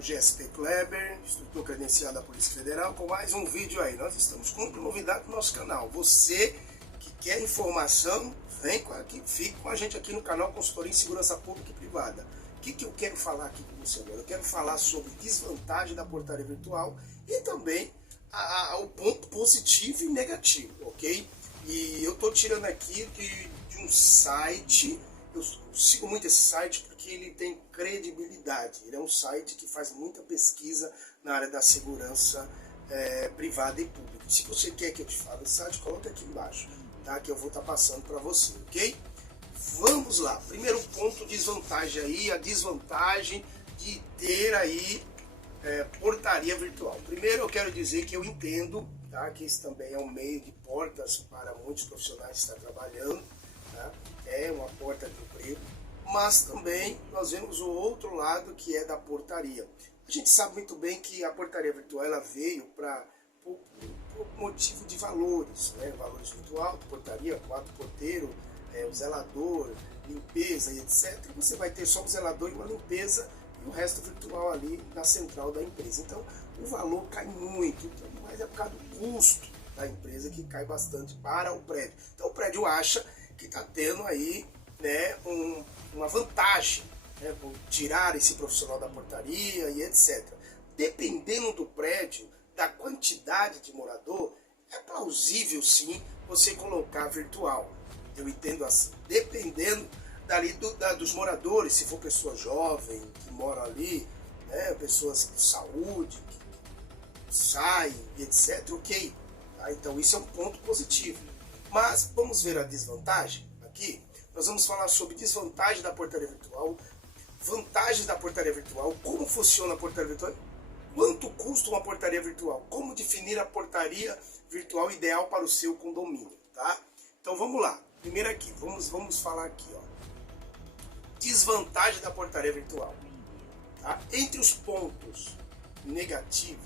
o GSP Kleber, instrutor credenciado da Polícia Federal, com mais um vídeo aí. Nós estamos com novidade no nosso canal. Você que quer informação, vem aqui, fique com a gente aqui no canal Consultoria em Segurança Pública e Privada. O que eu quero falar aqui com você agora? Eu quero falar sobre desvantagem da portaria virtual e também o ponto positivo e negativo, ok? E eu estou tirando aqui de um site, eu sigo muito esse site porque ele tem credibilidade. Ele é um site que faz muita pesquisa na área da segurança privada e pública. Se você quer que eu te fale esse site, coloca aqui embaixo, tá? Que eu vou estar passando para você, ok? Vamos lá. Primeiro ponto, desvantagem aí, a desvantagem de ter aí portaria virtual. Primeiro eu quero dizer que eu entendo, tá, que isso também é um meio de portas para muitos profissionais que estão trabalhando, tá? É uma porta de emprego, mas também nós vemos o outro lado que é da portaria. A gente sabe muito bem que a portaria virtual ela veio por motivo de valores, né? Valores muito altos, portaria, 4 porteiro, o zelador, limpeza e etc. Você vai ter só um zelador e uma limpeza e o resto virtual ali na central da empresa. Então o valor cai muito, mas é por causa do custo da empresa que cai bastante para o prédio. Então o prédio acha que está tendo aí, né, uma vantagem, né, por tirar esse profissional da portaria e etc. Dependendo do prédio, da quantidade de morador, é plausível sim você colocar virtual. Eu entendo assim, dependendo dali dos moradores, se for pessoa jovem que mora ali, né, pessoas com saúde, que saem, etc, ok. Tá? Então isso é um ponto positivo. Mas vamos ver a desvantagem aqui. Nós vamos falar sobre desvantagem da portaria virtual, vantagens da portaria virtual, como funciona a portaria virtual, quanto custa uma portaria virtual, como definir a portaria virtual ideal para o seu condomínio, tá? Então vamos lá. Primeiro aqui, vamos falar aqui, ó. Desvantagem da portaria virtual. Tá? Entre os pontos negativos,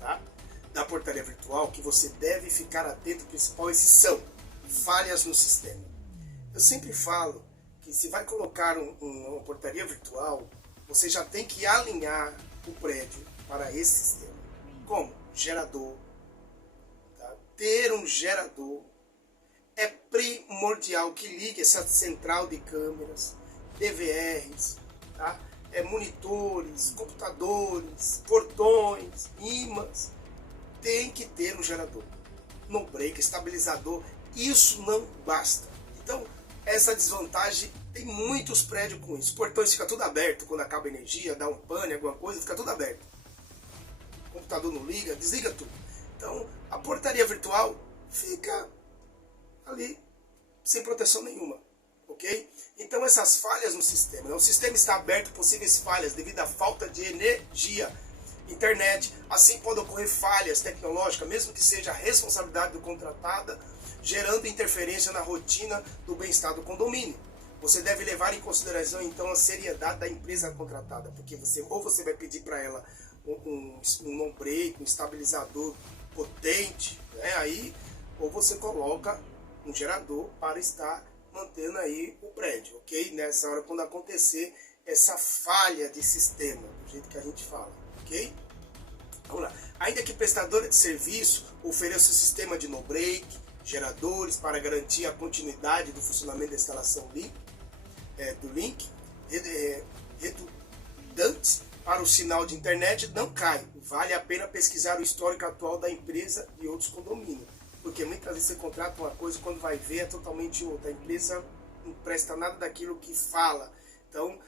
tá, da portaria virtual, que você deve ficar atento, principal, esses são falhas no sistema. Eu sempre falo que se vai colocar uma portaria virtual, você já tem que alinhar o prédio para esse sistema. Como? Gerador. Tá? Ter um gerador. É primordial que ligue essa central de câmeras, DVRs, tá? Monitores, computadores, portões, ímãs. Tem que ter um gerador. No break, estabilizador, isso não basta. Então, essa desvantagem, tem muitos prédios com isso. Portões fica tudo aberto quando acaba a energia, dá um pane, alguma coisa, fica tudo aberto. O computador não liga, desliga tudo. Então, a portaria virtual fica ali sem proteção nenhuma, ok? Então essas falhas no sistema, né? O sistema está aberto, possíveis falhas devido à falta de energia, internet, assim podem ocorrer falhas tecnológicas, mesmo que seja a responsabilidade do contratada, gerando interferência na rotina do bem-estar do condomínio. Você deve levar em consideração então a seriedade da empresa contratada, porque você vai pedir para ela um non-break, um estabilizador potente, né? Aí, ou você coloca um gerador para estar mantendo aí o prédio, ok? Nessa hora quando acontecer essa falha de sistema, do jeito que a gente fala, ok? Vamos lá. Ainda que prestadora de serviço ofereça o sistema de no-break, geradores para garantir a continuidade do funcionamento da instalação do link, redundantes para o sinal de internet, não cai. Vale a pena pesquisar o histórico atual da empresa e outros condomínios. Porque muitas vezes você contrata uma coisa, quando vai ver é totalmente outra. A empresa não presta nada daquilo que fala. Então,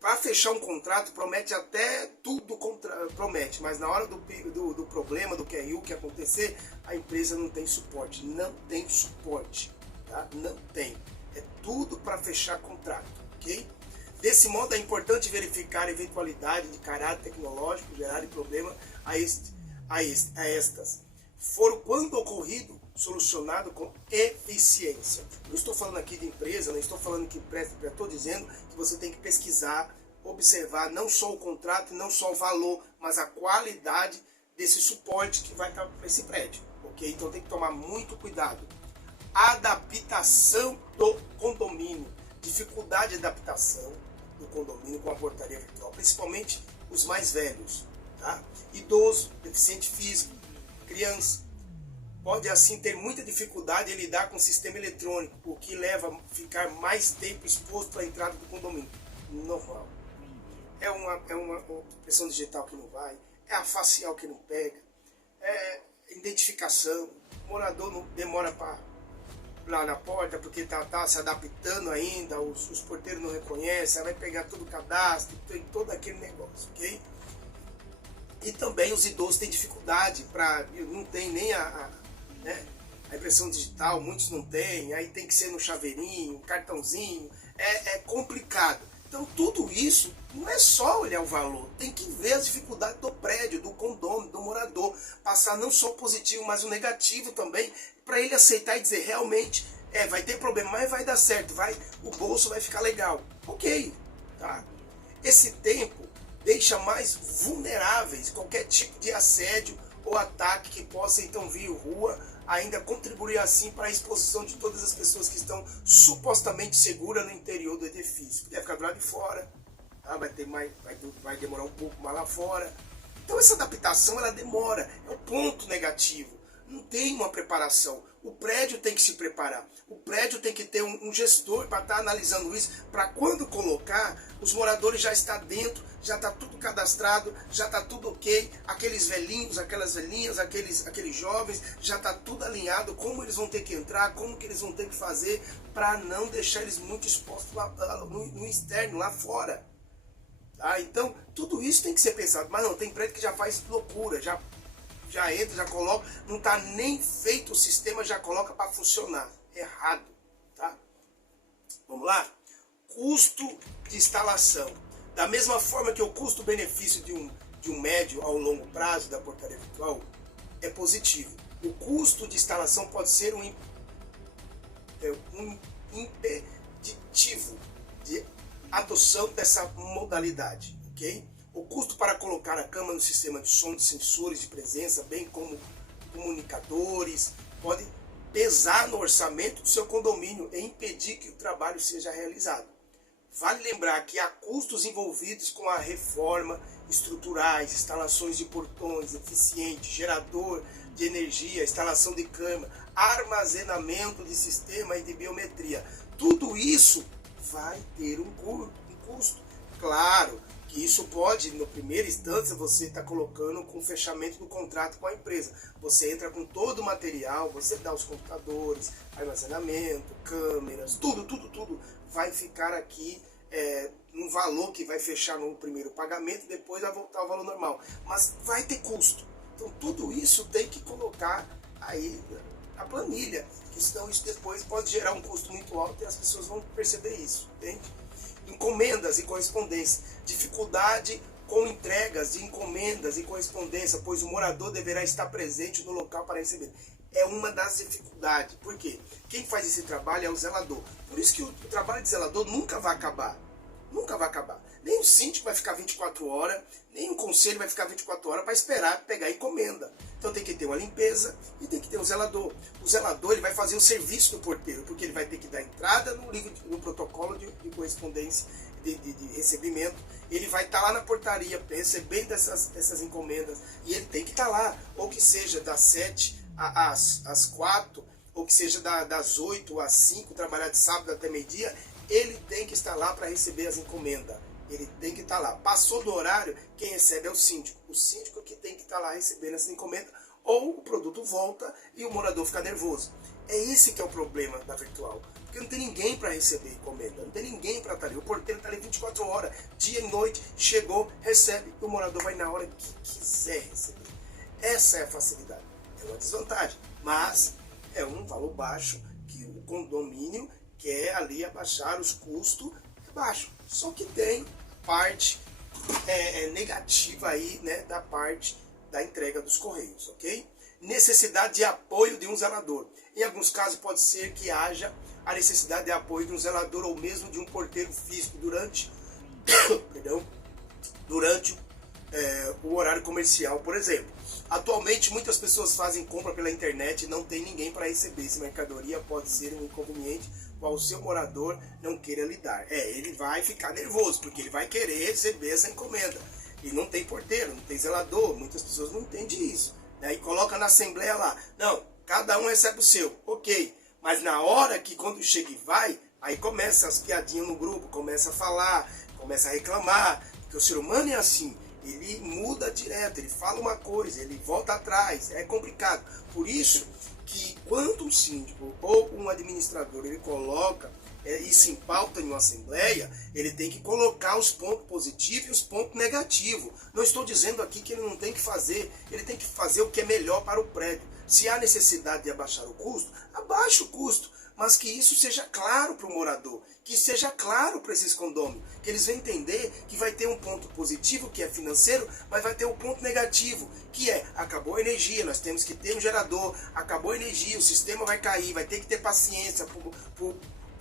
para fechar um contrato, promete até tudo, promete. Mas na hora do problema, do QRU que acontecer, a empresa não tem suporte. Não tem suporte. Tá? Não tem. É tudo para fechar contrato. Ok? Desse modo, é importante verificar a eventualidade de caráter tecnológico gerar problema a estas. For quando ocorrido, solucionado com eficiência. Eu estou falando aqui de empresa, não estou falando que estou dizendo que você tem que pesquisar, observar não só o contrato e não só o valor, mas a qualidade desse suporte que vai estar para esse prédio, ok? Então tem que tomar muito cuidado. Adaptação do condomínio, dificuldade de adaptação, do condomínio com a portaria virtual, principalmente os mais velhos, tá? Idoso, deficiente físico, criança. Pode assim ter muita dificuldade em lidar com o sistema eletrônico, o que leva a ficar mais tempo exposto à entrada do condomínio. Normal. É uma impressão digital que não vai, é a facial que não pega, é identificação, o morador não demora para lá na porta porque tá se adaptando ainda, os porteiros não reconhecem, vai pegar todo o cadastro, tem todo aquele negócio, ok? E também os idosos têm dificuldade não tem nem né, a impressão digital, muitos não têm, aí tem que ser no chaveirinho, cartãozinho, é complicado. Então tudo isso não é só olhar o valor, tem que ver as dificuldades do prédio, do condomínio, do morador, passar não só o positivo, mas o negativo também, para ele aceitar e dizer, realmente, vai ter problema, mas vai dar certo, o bolso vai ficar legal. Ok, tá? Esse tempo deixa mais vulneráveis qualquer tipo de assédio ou ataque que possa então vir rua, ainda contribuir assim para a exposição de todas as pessoas que estão supostamente seguras no interior do edifício. Deve ficar do lado de fora, tá? Vai demorar um pouco mais lá fora. Então essa adaptação ela demora, é um ponto negativo. Não tem uma preparação. O prédio tem que se preparar. O prédio tem que ter um gestor para estar analisando isso, para quando colocar, os moradores já estão dentro, já está tudo cadastrado, já está tudo ok, aqueles velhinhos, aquelas velhinhas, aqueles jovens, já está tudo alinhado, como eles vão ter que entrar, como que eles vão ter que fazer, para não deixar eles muito expostos lá, no externo, lá fora. Tá? Então, tudo isso tem que ser pensado. Mas não, tem prédio que já faz loucura, já entra, já coloca, não está nem feito o sistema, já coloca para funcionar. Errado, tá? Vamos lá? Custo de instalação. Da mesma forma que o custo-benefício de um médio ao longo prazo da portaria virtual é positivo. O custo de instalação pode ser um impeditivo de adoção dessa modalidade, ok? O custo para colocar a cama no sistema de som de sensores de presença, bem como comunicadores, pode pesar no orçamento do seu condomínio e impedir que o trabalho seja realizado. Vale lembrar que há custos envolvidos com a reforma estruturais, instalações de portões eficientes, gerador de energia, instalação de câmera, armazenamento de sistema e de biometria. Tudo isso vai ter um custo. Claro que isso pode, no primeira instância, você está colocando com o fechamento do contrato com a empresa. Você entra com todo o material, você dá os computadores, armazenamento, câmeras, tudo vai ficar aqui um valor que vai fechar no primeiro pagamento, depois vai voltar ao valor normal. Mas vai ter custo. Então tudo isso tem que colocar aí a planilha, que senão isso depois pode gerar um custo muito alto e as pessoas vão perceber isso, entende? Encomendas e correspondência. Dificuldade com entregas de encomendas e correspondência, pois o morador deverá estar presente no local para receber. É uma das dificuldades. Por quê? Quem faz esse trabalho é o zelador. Por isso que o trabalho de zelador nunca vai acabar. Nunca vai acabar. Nem o síndico vai ficar 24 horas, nem o conselho vai ficar 24 horas para esperar pegar a encomenda. Então tem que ter uma limpeza e tem que ter um zelador. O zelador ele vai fazer o serviço do porteiro, porque ele vai ter que dar entrada no protocolo de correspondência, de recebimento. Ele vai estar lá na portaria recebendo essas encomendas e ele tem que estar lá, ou que seja das 7 às 4, ou que seja das 8 às 5, trabalhar de sábado até meio-dia, ele tem que estar lá para receber as encomendas. Ele tem que estar lá. Passou do horário, quem recebe é o síndico. O síndico que tem que estar lá recebendo essa encomenda, ou o produto volta e o morador fica nervoso. É esse que é o problema da virtual. Porque não tem ninguém para receber encomenda, não tem ninguém para estar ali. O porteiro está ali 24 horas, dia e noite, chegou, recebe, e o morador vai na hora que quiser receber. Essa é a facilidade. É uma desvantagem, mas é um valor baixo que o condomínio quer ali abaixar os custos, é baixo. Só que tem parte negativa aí, né, da parte da entrega dos correios, ok? Necessidade de apoio de um zelador. Em alguns casos pode ser que haja a necessidade de apoio de um zelador ou mesmo de um porteiro físico durante o horário comercial, por exemplo. Atualmente muitas pessoas fazem compra pela internet e não tem ninguém para receber. Essa mercadoria pode ser um inconveniente qual o seu morador não queira lidar. Ele vai ficar nervoso, porque ele vai querer receber essa encomenda. E não tem porteiro, não tem zelador, muitas pessoas não entendem isso. E coloca na assembleia lá, não, cada um recebe o seu, ok. Mas na hora que quando chega e vai, aí começa as piadinhas no grupo, começa a falar, começa a reclamar, porque o ser humano é assim, ele muda direto, ele fala uma coisa, ele volta atrás, é complicado. Por isso que quando um síndico ou um administrador ele coloca isso em pauta em uma assembleia, ele tem que colocar os pontos positivos e os pontos negativos. Não estou dizendo aqui que ele não tem que fazer, ele tem que fazer o que é melhor para o prédio. Se há necessidade de abaixar o custo, abaixe o custo, mas que isso seja claro para o morador, que seja claro para esses condôminos, que eles vão entender que vai ter um ponto positivo, que é financeiro, mas vai ter um ponto negativo, que é, acabou a energia, nós temos que ter um gerador, acabou a energia, o sistema vai cair, vai ter que ter paciência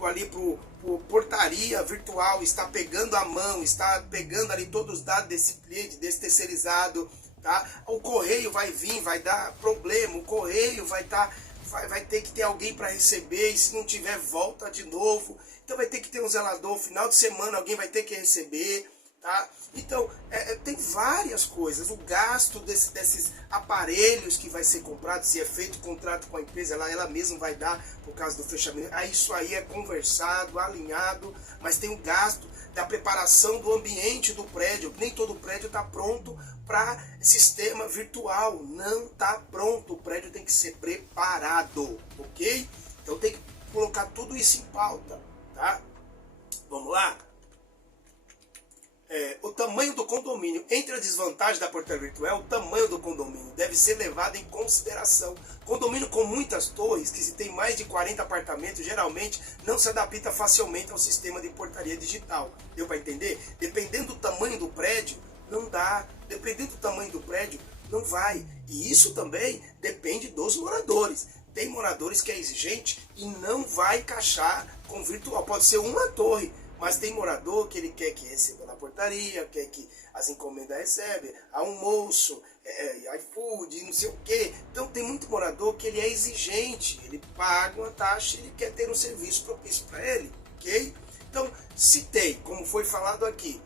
ali por portaria virtual, está pegando a mão, está pegando ali todos os dados desse cliente, desse terceirizado, tá? O correio vai vir, vai dar problema, o correio vai ter que ter alguém para receber, e se não tiver, volta de novo. Então vai ter que ter um zelador, final de semana alguém vai ter que receber, tá? Então, tem várias coisas. O gasto desses aparelhos que vai ser comprado, se é feito contrato com a empresa, ela mesma vai dar por causa do fechamento. Isso aí é conversado, alinhado, mas tem o gasto da preparação do ambiente do prédio. Nem todo prédio está pronto para sistema virtual. Não está pronto. O prédio tem que ser preparado, ok? Então tem que colocar tudo isso em pauta, tá? Vamos lá? O tamanho do condomínio. Entre as desvantagens da portaria virtual, o tamanho do condomínio deve ser levado em consideração. Condomínio com muitas torres, que se tem mais de 40 apartamentos, geralmente não se adapta facilmente ao sistema de portaria digital. Deu para entender? Dependendo do tamanho do prédio, não dá. Dependendo do tamanho do prédio, não vai. E isso também depende dos moradores. Tem moradores que é exigente e não vai encaixar com virtual. Pode ser uma torre, mas tem morador que ele quer que receba na portaria, quer que as encomendas recebam, almoço, iFood, não sei o quê. Então tem muito morador que ele é exigente, ele paga uma taxa, ele quer ter um serviço propício para ele, ok? Então, se tem, como foi falado aqui,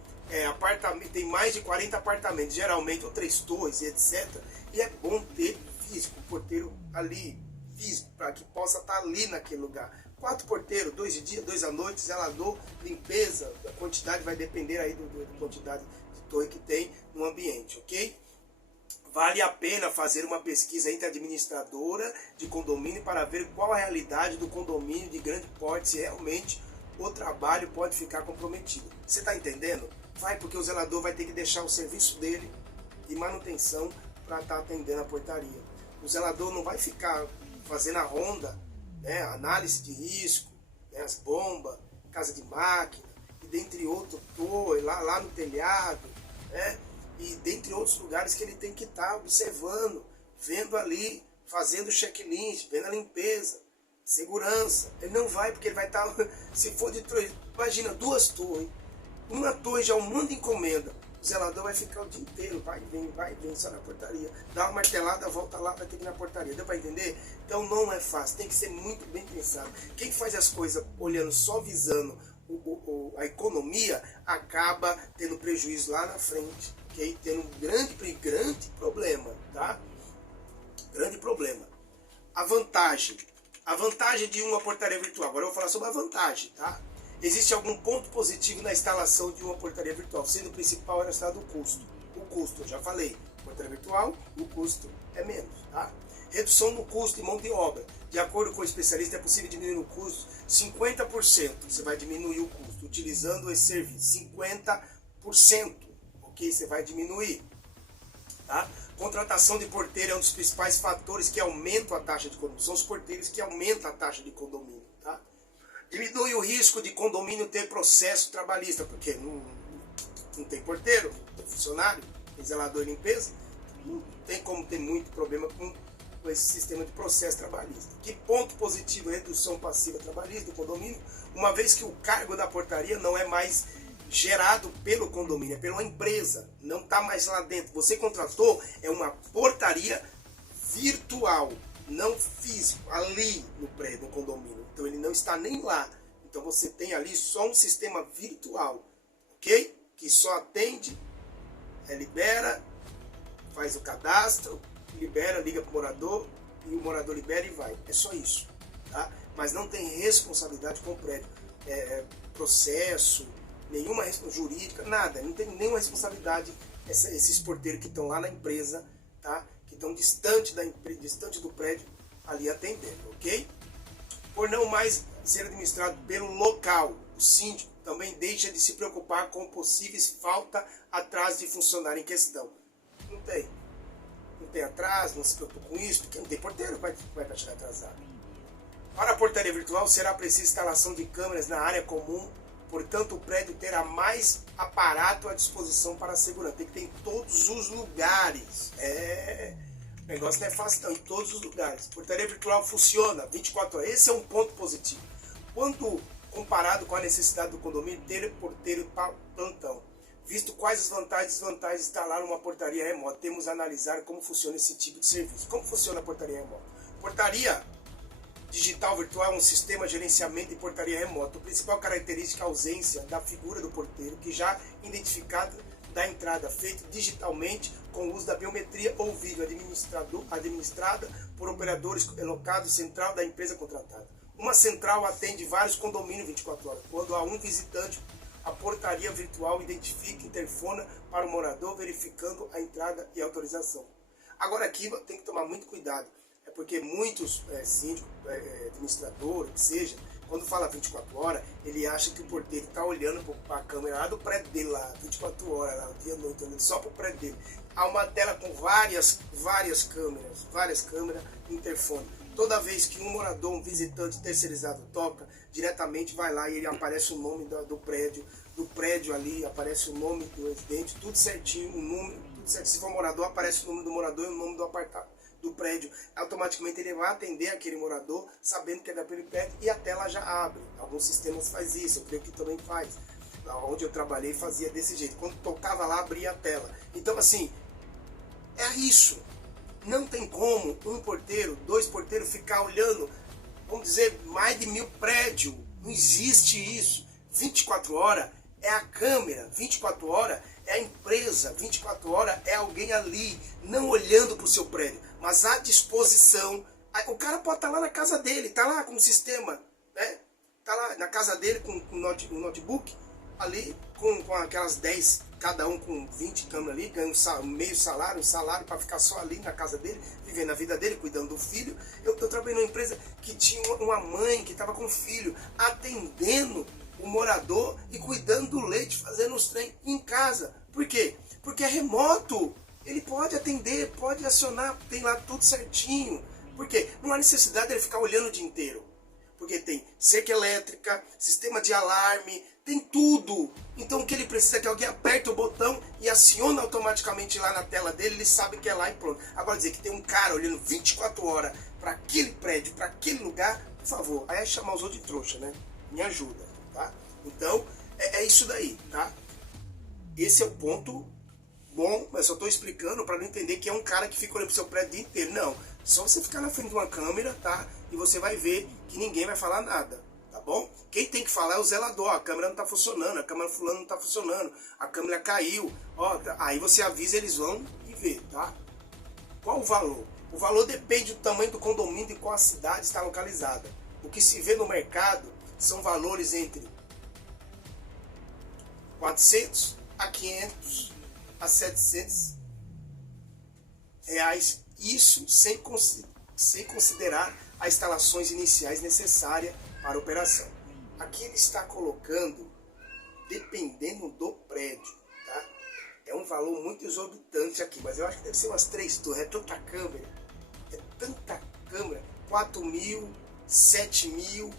apartamento, tem mais de 40 apartamentos, geralmente ou 3 torres, etc. E é bom ter físico, um porteiro ali, físico, para que possa estar ali naquele lugar. 4 porteiros, 2 de dia, 2 à noite, zelador, limpeza, a quantidade vai depender aí da quantidade de torre que tem no ambiente, ok? Vale a pena fazer uma pesquisa entre a administradora de condomínio para ver qual a realidade do condomínio de grande porte, se realmente o trabalho pode ficar comprometido. Você está entendendo? Vai, porque o zelador vai ter que deixar o serviço dele de manutenção para estar atendendo a portaria. O zelador não vai ficar fazendo a ronda, análise de risco, as bombas, casa de máquina, e dentre outros, torre, lá no telhado, e dentre outros lugares que ele tem que estar observando, vendo ali, fazendo checklist, vendo a limpeza, segurança. Ele não vai, porque ele vai estar, se for de torre, imagina 2 torres, uma torre já é um monte de encomenda. O zelador vai ficar o dia inteiro, vai e vem, só na portaria. Dá uma martelada, volta lá, vai ter que ir na portaria. Deu para entender? Então não é fácil, tem que ser muito bem pensado. Quem faz as coisas olhando, só visando a economia, acaba tendo prejuízo lá na frente, ok? Tendo um grande problema, tá? Grande problema. A vantagem de uma portaria virtual. Agora eu vou falar sobre a vantagem, tá? Existe algum ponto positivo na instalação de uma portaria virtual, sendo o principal era o custo. O custo, eu já falei, portaria virtual, o custo é menos, tá? Redução no custo de mão de obra. De acordo com o especialista, é possível diminuir o custo 50%. Você vai diminuir o custo utilizando esse serviço. 50%, ok? Você vai diminuir, tá? Contratação de porteiro é um dos principais fatores que aumentam a taxa de condomínio. São os porteiros que aumentam a taxa de condomínio, tá? Diminui o risco de condomínio ter processo trabalhista, porque não tem porteiro, não tem funcionário, tem zelador e limpeza, não tem como ter muito problema com esse sistema de processo trabalhista. Que ponto positivo é a redução passiva trabalhista do condomínio, uma vez que o cargo da portaria não é mais gerado pelo condomínio, é pela empresa, não está mais lá dentro. Você contratou, é uma portaria virtual, não físico, ali no prédio, no condomínio. Então ele não está nem lá, Então você tem ali só um sistema virtual, ok? Que só atende, libera, faz o cadastro, libera, liga para o morador, e o morador libera e vai. É só isso, tá? Mas não tem responsabilidade com o prédio. Processo, nenhuma jurídica, nada. Não tem nenhuma responsabilidade esses porteiros que estão lá na empresa, tá? Que estão distante do prédio ali atendendo, ok? Por não mais ser administrado pelo local, o síndico também deixa de se preocupar com possíveis falta atraso de funcionário em questão. Não tem atraso, não se preocupa com isso, porque não tem porteiro, vai para chegar atrasado. Para a portaria virtual será preciso instalação de câmeras na área comum, portanto o prédio terá mais aparato à disposição para a segurança. Tem que ter em todos os lugares. O negócio não é fácil não, em todos os lugares. Portaria virtual funciona 24 horas. Esse é um ponto positivo. Quando comparado com a necessidade do condomínio ter porteiro para plantão. Visto quais as vantagens e desvantagens de instalar uma portaria remota, temos a analisar como funciona esse tipo de serviço. Como funciona a portaria remota? Portaria digital virtual é um sistema de gerenciamento de portaria remota. A principal característica é a ausência da figura do porteiro, que já identificado da entrada, feito digitalmente com o uso da biometria ou vídeo administrada por operadores locados central da empresa contratada. Uma central atende vários condomínios 24 horas. Quando há um visitante, a portaria virtual identifica e interfona para o morador, verificando a entrada e autorização. Agora aqui tem que tomar muito cuidado, porque muitos síndicos, administradores, que seja, quando fala 24 horas, ele acha que o porteiro está olhando para a câmera lá do prédio dele, lá, 24 horas, lá, dia e noite, olhando só para o prédio dele. Há uma tela com várias câmeras, interfone. Toda vez que um morador, um visitante terceirizado toca, diretamente vai lá e ele aparece o nome do prédio ali, aparece o nome do residente, tudo certinho, o número, tudo certo. Se for morador, aparece o nome do morador e o nome do apartamento, do prédio. Automaticamente ele vai atender aquele morador, sabendo que é daquele prédio, e a tela já abre. Alguns sistemas fazem isso, eu creio que também faz. Onde eu trabalhei fazia desse jeito. Quando tocava lá, abria a tela. Então assim, é isso. Não tem como um porteiro, 2 porteiros ficar olhando, vamos dizer, mais de 1000 prédios. Não existe isso. 24 horas é a câmera, 24 horas é a empresa, 24 horas é alguém ali, não olhando para o seu prédio, mas à disposição. O cara pode estar lá na casa dele, está lá com o sistema, né? Está lá na casa dele com um notebook, ali com aquelas 10, cada um com 20 câmeras ali, ganhando meio salário, um salário para ficar só ali na casa dele, vivendo a vida dele, cuidando do filho. Eu trabalhei numa empresa que tinha uma mãe que estava com um filho, atendendo o morador e cuidando do leite, fazendo os trem em casa. Por quê? Porque é remoto. Ele pode atender, pode acionar, tem lá tudo certinho. Por quê? Não há necessidade de ele ficar olhando o dia inteiro. Porque tem cerca elétrica, sistema de alarme, tem tudo. Então o que ele precisa é que alguém aperte o botão e aciona automaticamente lá na tela dele, ele sabe que é lá e pronto. Agora dizer que tem um cara olhando 24 horas para aquele prédio, para aquele lugar, por favor, aí é chamar os outros de trouxa, né? Me ajuda, tá? Então, é isso daí, tá? Esse é o ponto bom, mas eu estou explicando para não entender que é um cara que fica olhando pro seu prédio o dia inteiro. Não, só você ficar na frente de uma câmera, tá? E você vai ver que ninguém vai falar nada, tá bom? Quem tem que falar é o zelador. A câmera não está funcionando, a câmera fulano não está funcionando, a câmera caiu. Ó, aí você avisa, eles vão e vê, tá? Qual o valor? O valor depende do tamanho do condomínio e qual a cidade está localizada. O que se vê no mercado são valores entre 400 a 500 a 700 reais, isso sem considerar as instalações iniciais necessárias para a operação. Aqui ele está colocando, dependendo do prédio, tá? É um valor muito exorbitante aqui, mas eu acho que deve ser umas 3 torres, é tanta câmera, 4 mil, 7 mil,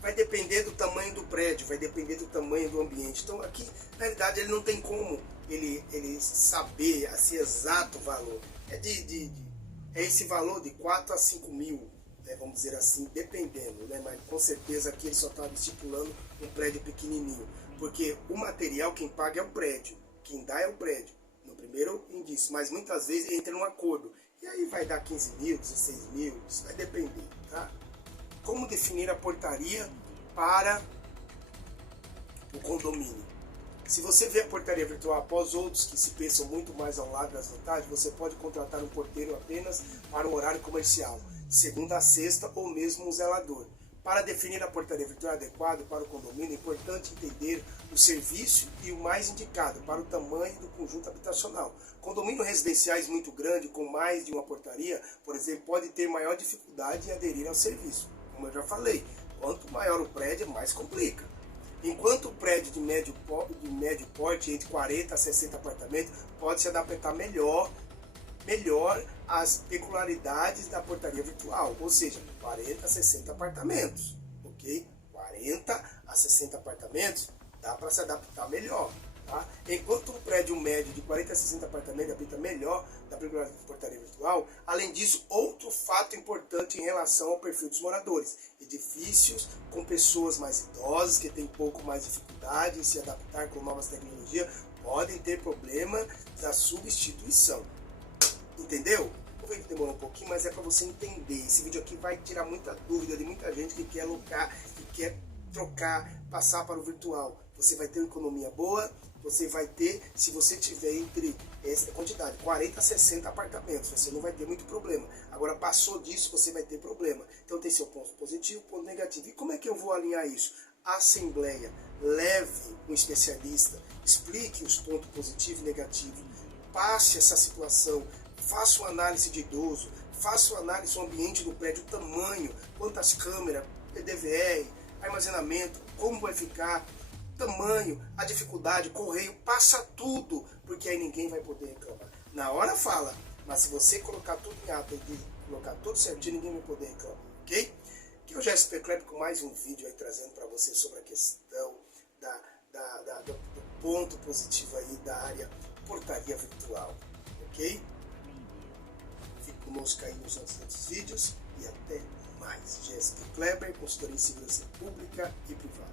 vai depender do tamanho do prédio, vai depender do tamanho do ambiente. Então aqui, na realidade, ele não tem como ele saber esse exato valor. É esse valor de 4 a 5 mil, né, vamos dizer assim, dependendo, né, mas com certeza aqui ele só estava estipulando um prédio pequenininho, porque o material quem paga é o prédio, quem dá é o prédio, no primeiro indício, mas muitas vezes entra num acordo, e aí vai dar 15 mil, 16 mil, isso vai depender, tá? Como definir a portaria para o condomínio. Se você vê a portaria virtual após outros que se pensam muito mais ao lado das vantagens, você pode contratar um porteiro apenas para o horário comercial, segunda a sexta, ou mesmo um zelador. Para definir a portaria virtual adequada para o condomínio, é importante entender o serviço e o mais indicado para o tamanho do conjunto habitacional. Condomínios residenciais muito grandes, com mais de uma portaria, por exemplo, pode ter maior dificuldade em aderir ao serviço. Como eu já falei, quanto maior o prédio, mais complica. Enquanto o prédio de médio porte, entre 40 a 60 apartamentos, pode se adaptar melhor às peculiaridades da portaria virtual, ou seja, 40 a 60 apartamentos, ok? 40 a 60 apartamentos dá para se adaptar melhor, tá? Enquanto um prédio médio de 40 a 60 apartamentos adapta melhor da peculiaridade da portaria virtual. Além disso, outro fato importante em relação ao perfil dos moradores: edifícios com pessoas mais idosas, que têm pouco mais dificuldade em se adaptar com novas tecnologias, podem ter problema da substituição. Entendeu? O vídeo demorou um pouquinho, mas é para você entender. Esse vídeo aqui vai tirar muita dúvida de muita gente que quer alocar, que quer trocar, passar para o virtual. Você vai ter uma economia boa, você vai ter, se você tiver entre essa quantidade, 40 a 60 apartamentos, você não vai ter muito problema. Agora, passou disso, você vai ter problema. Então tem seu ponto positivo, ponto negativo. E como é que eu vou alinhar isso? Assembleia, leve um especialista, explique os pontos positivos e negativos, passe essa situação, faça uma análise de idoso, faça uma análise do ambiente do prédio, o tamanho, quantas câmeras, DVR, armazenamento, como vai ficar, tamanho, a dificuldade, correio, passa tudo, porque aí ninguém vai poder reclamar. Na hora fala, mas se você colocar tudo em ato e colocar tudo certinho, ninguém vai poder reclamar, ok? Que eu já especulei com mais um vídeo aí trazendo para você sobre a questão do ponto positivo aí da área portaria virtual, ok? Fique conosco aí nos outros vídeos e até mais. GSP Kleber, consultoria em segurança pública e privada.